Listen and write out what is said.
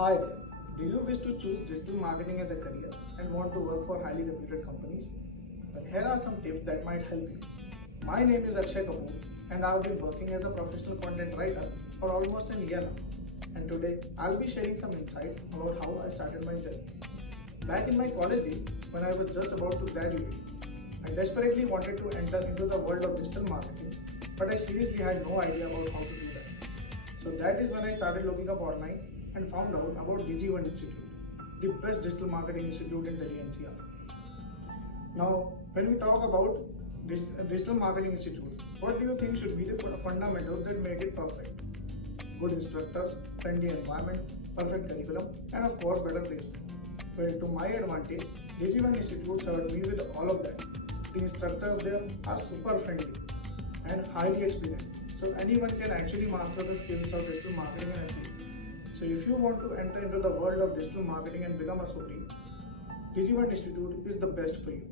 Hi there. Do you wish to choose digital marketing as a career and want to work for highly reputed companies? Well, here are some tips that might help you. My name is Akshay Kapoor and I've been working as a professional content writer for almost a year now. And today I'll be sharing some insights about how I started my journey. Back in my college days, when I was just about to graduate, I desperately wanted to enter into the world of digital marketing, but I seriously had no idea about how to do that. So that is when I started looking up online and found out about Digivend Institute, the best digital marketing institute in Delhi NCR. Now, when we talk about digital marketing institutes, what do you think should be the fundamentals that make it perfect? Good instructors, friendly environment, perfect curriculum, and of course better placement. Well, to my advantage, Digivend Institute served me with all of that. The instructors there are super friendly and highly experienced, so anyone can actually master the skills of digital marketing and SEO. So if you want to enter into the world of digital marketing and become a supreme, Digivend Institute is the best for you.